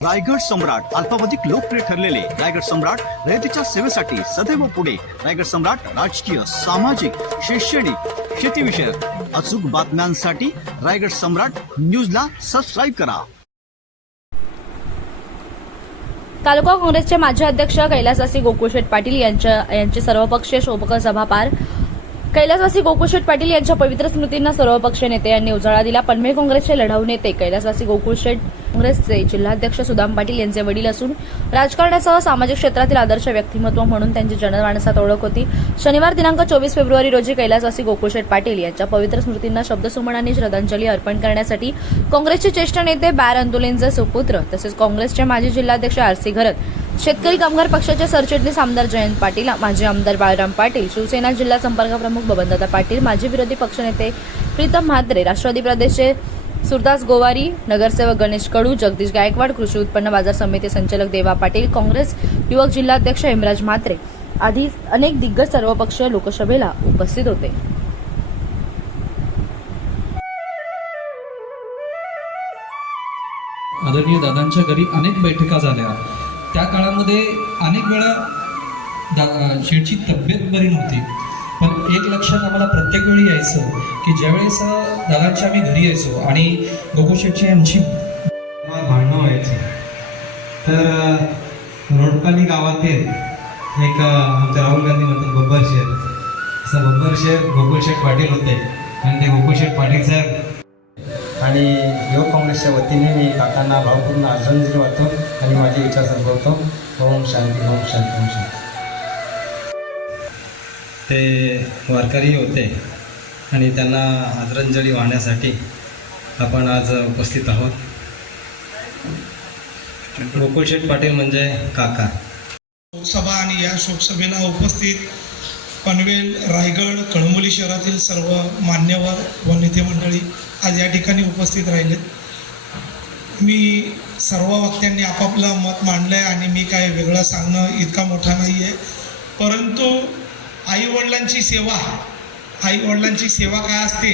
रायगड सम्राट अल्पावधिक लोकप्रिय ठरलेले रायगड सम्राट रयतेच्या सेवेसाठी सदैव पुढे. रायगड सम्राट राजकीय सामाजिक शैक्षणिक शेतीविषयक अचूक बातम्यांसाठी रायगड सम्राट न्यूजला सबस्क्राईब करा. तालुका काँग्रेसचे माजी अध्यक्ष कैलासवासी गोकुळशेठ पाटील यांच्या यांची सर्वपक्षीय शोभक सभा पार कैलासवासी गोकुळशेठ पाटील यांच्या पवित्र स्मृतींना सर्वपक्षीय नेते यांनी उजाळा दिला. पनवेल काँग्रेसचे लढाऊ नेते कैलासवासी गोकुळशेठ काँग्रेसचे जिल्हाध्यक्ष सुदाम पाटील यांचे वडील असून राजकारणासह सामाजिक क्षेत्रातील आदर्श व्यक्तिमत्व म्हणून त्यांची जनमानसात ओळख होती. शनिवार दिनांक चोवीस फेब्रुवारी रोजी कैलासवासी गोकुळशेठ पाटील यांच्या पवित्र स्मृतींना शब्दसुमनांनी श्रद्धांजली अर्पण करण्यासाठी काँग्रेसचे ज्येष्ठ नेते बॅर अंदोलेंचे सुपुत्र तसेच काँग्रेसचे माजी जिल्हाध्यक्ष आर सी घरत शेतकरी कामगार पक्षाचे सरचिटणीस आमदार जयंत पाटील माजी आमदार बाळराम पाटील शिवसेना जिल्हा संपर्क प्रमुख बबनदादा पाटील माजी विरोधी पक्षनेते प्रीतम म्हात्रे राष्ट्रवादी प्रदेशचे सुरदास गोवारी नगरसेवक गणेश कडू जगदीश गायकवाड कृषी उत्पन्न बाजार समिती संचालक देवा पाटील काँग्रेस युवक जिल्हाध्यक्ष हेमराज म्हात्रे आधी अनेक दिग्गज सर्वपक्षीय लोकसभेला उपस्थित होते. आदरणीय दादांच्या घरी अनेक बैठका झाल्या. त्या काळामध्ये अनेक वेळा दा शेठची तब्येत बरी नव्हती. पण एक लक्षात आम्हाला प्रत्येक वेळी यायचं की ज्यावेळेस दादांच्या आम्ही घरी यायचो आणि गोकुळ शेठची आमची भांडणं व्हायची. तर रोडपाली गावातील एक आमच्या राहुल गांधी म्हणतात बब्बर शेठ. असं बब्बर शेठ गोकुळशेठ पाटील होते. आणि ते गोकुळशेठ पाटील साहेब आणि युवक काँग्रेसच्या वतीने मी काकांना भावपूर्ण आदरांजली वाटतो आणि माझे विचार संपवतो. ओम शांती ओम शांती ओम शांती. ते वारकरी होते आणि त्यांना आदरांजली वाहण्यासाठी आपण आज उपस्थित आहोत. गोकुळशेठ पाटील म्हणजे काका. सभा आणि या शोकसभेला उपस्थित पनवेल रायगड कळंबोली शहरातील सर्व मान्यवर व नेते मंडळी आज या ठिकाणी उपस्थित राहिलेत. मी सर्व वक्त्यांनी आपापलं मत मांडलं आहे आणि मी काय वेगळं सांगणं इतका मोठा नाही आहे परंतु आईवडिलांची सेवा आईवडिलांची सेवा काय असते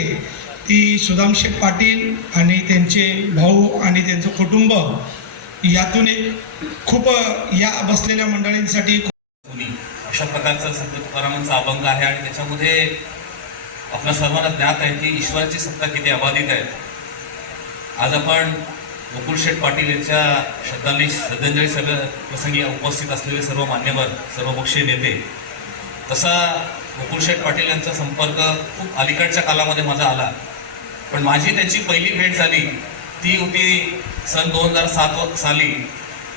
ती सुदामशेठ पाटील आणि त्यांचे भाऊ आणि त्यांचं कुटुंब यातून एक खूप या बसलेल्या मंडळींसाठी अशा प्रकारचा संत तुकारामांचा अभंग आहे आणि त्याच्यामध्ये आपल्या सर्वांना ज्ञात आहे की ईश्वराची सत्ता किती अबाधित आहे. आज आपण मुकुलशेठ शेठ पाटील यांच्या श्रद्धांजली श्रद्धांजली सगळं प्रसंगी उपस्थित असलेले सर्व मान्यवर सर्वपक्षीय नेते तसा मुकुलशेठ शेठ पाटील यांचा संपर्क खूप अलीकडच्या कालामध्ये माझा आला. पण माझी त्याची पहिली भेट झाली ती होती सन दोन हजार सात साली.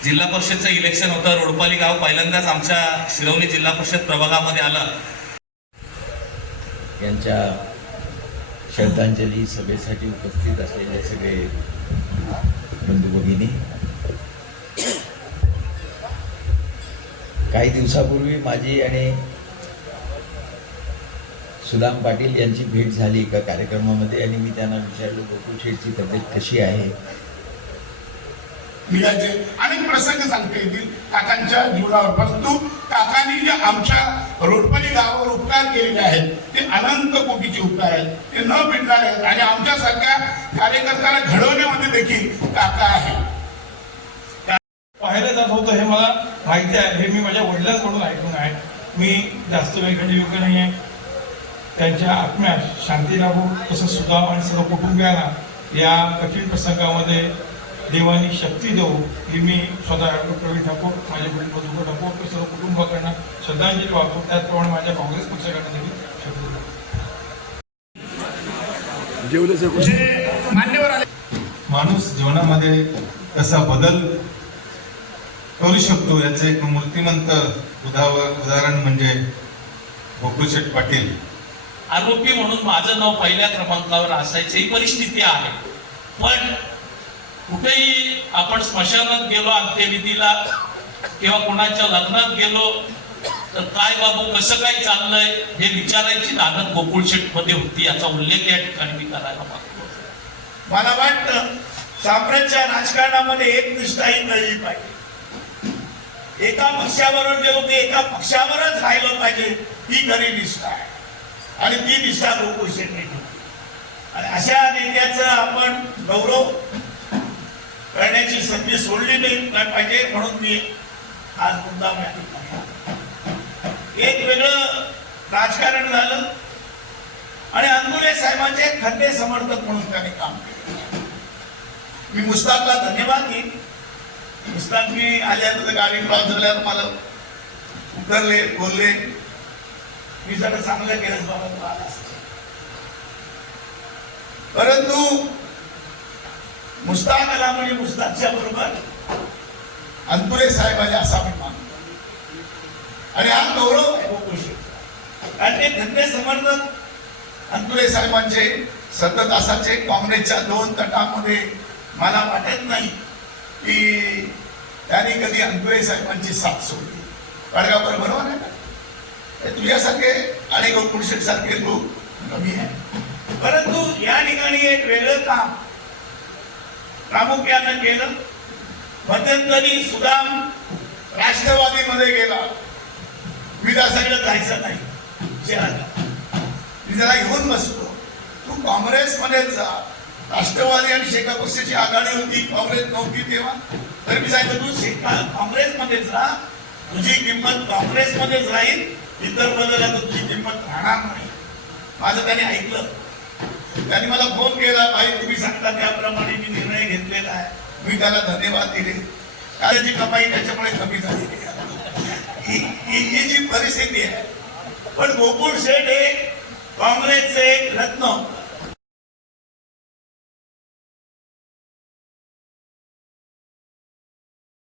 जिल्हा परिषदचं इलेक्शन होतं रोडपाली गाव पहिल्यांदाच आमच्या शिरवली जिल्हा परिषद प्रभागामध्ये आलं. यांच्या श्रद्धांजली सभेसाठी उपस्थित असलेले सगळे बंधू भगिनी काही दिवसापूर्वी माझी आणि सुदाम पाटील यांची भेट झाली एका कार्यक्रमामध्ये आणि मी त्यांना विचारलं गोकुळ शेठची तब्येत कशी आहे? मिळायचे अनेक प्रसंग सांगता येतील काकांच्या जीवनावर. परंतु काकांनी जे आमच्या रोडपली तयार केलेले आहेत. ते अनंत कोटीचे उपकार आहेत. ते न भेटणारे आहेत. आणि आमच्यासारख्या कार्यकर्त्याला घडवण्यामध्ये देखील काका आहे. पाहिलं जात होतं हे मला माहिती आहे. हे मी माझ्या वडिलांकडून ऐकून आहे. मी जास्त वेळ योग्य नाही आहे त्यांच्या आत्म्यास शांती लाभो तसंच सुद्धा आणि सर्व कुटुंबियांना या कठीण प्रसंगामध्ये देवानी शक्ती देऊ ही मी स्वतः प्रवीण ठाकूर माझे वडील मधुकर ठाकूर ते सर्व कुटुंबाकडनं श्रद्धांजली वाहतो. त्याचप्रमाणे माझ्या काँग्रेस पक्षाकडनं देखील शक्ती माणूस जीवनामध्ये कसा बदल करू शकतो याचं एक मूर्तिमंत उदाहरण उदाहरण म्हणजे गोकुळशेठ पाटील. आरोपी म्हणून माझं नाव पहिल्या क्रमांकावर असायचं ही परिस्थिती आहे. पण कुठेही आपण स्मशानात गेलो अंत्यविधीला किंवा कुणाच्या लग्नात गेलो तर काय बाबू कसं काय चाललंय हे विचारायची दानत गोकुळमध्ये होती याचा उल्लेख या ठिकाणी मी करायला मागतो. मला वाटतं साम्राज्य राजकारणामध्ये एक निष्ठाही ही पाहिजे. एका पक्षाबरोबर जे होते एका पक्षावरच राहिलं पाहिजे ही खरी निष्ठा आहे. आणि ती निष्ठा गोकुळ गोकुळशेठ आणि अशा नेत्याचं आपण गौरव करण्याची संधी सोडली नाही पाहिजे म्हणून मी आज मुद्दा माहिती एक वेगळं राजकारण झालं आणि अंदुले साहेबांचे खड्डे समर्थक म्हणून त्याने काम केलं. मी मुस्ताकला धन्यवाद देईन. मुस्ताक मी आल्यानंतर गाडी क्रॉस झाल्यावर मला उतरले बोलले. मी सगळं चांगलं केलं बाबा परंतु मुस्ताक आला म्हणजे मुस्ताकच्या बरोबर. अंतुरे साहेबांनी असा मी मानतो आणि हा गौरव आहे गोकुळशेठचा. कारण ते धंदे समर्थक. अंतुरे साहेबांचे सतत असाचे काँग्रेसच्या दोन तटामध्ये मला वाटत नाही की त्यांनी कधी अंतुरे साहेबांची साथ सोडली. पडगावर बरोबर आहे ना? तुझ्यासारखे आणि गोकुळशेठ सारखे लोक कमी आहे परंतु या ठिकाणी एक वेगळं काम प्रामुख्यानं केलं. मध्यंतरी सुदाम राष्ट्रवादीमध्ये गेला. मी जायचं नाही. मी जरा घेऊन बसतो तू काँग्रेसमध्ये जा. राष्ट्रवादी आणि शेका पक्षाची आघाडी होती. काँग्रेस नव्हती तेव्हा. तर मी सांगितलं तू शेका काँग्रेसमध्येच राहा तुझी किंमत काँग्रेसमध्येच राहील. इतर बदलला तुझी किंमत राहणार नाही. माझं त्याने ऐकलं. त्यांनी मला फोन केला भाई तुम्ही सांगता त्याप्रमाणे मी निर्णय घेतलेला आहे. मी त्याला धन्यवाद दिले. त्याची कमाई त्याच्यामुळे कमी झालेली आहे ही ही जी परिस्थिती आहे. पण गोकुळ शेठ हे काँग्रेसचे एक रत्न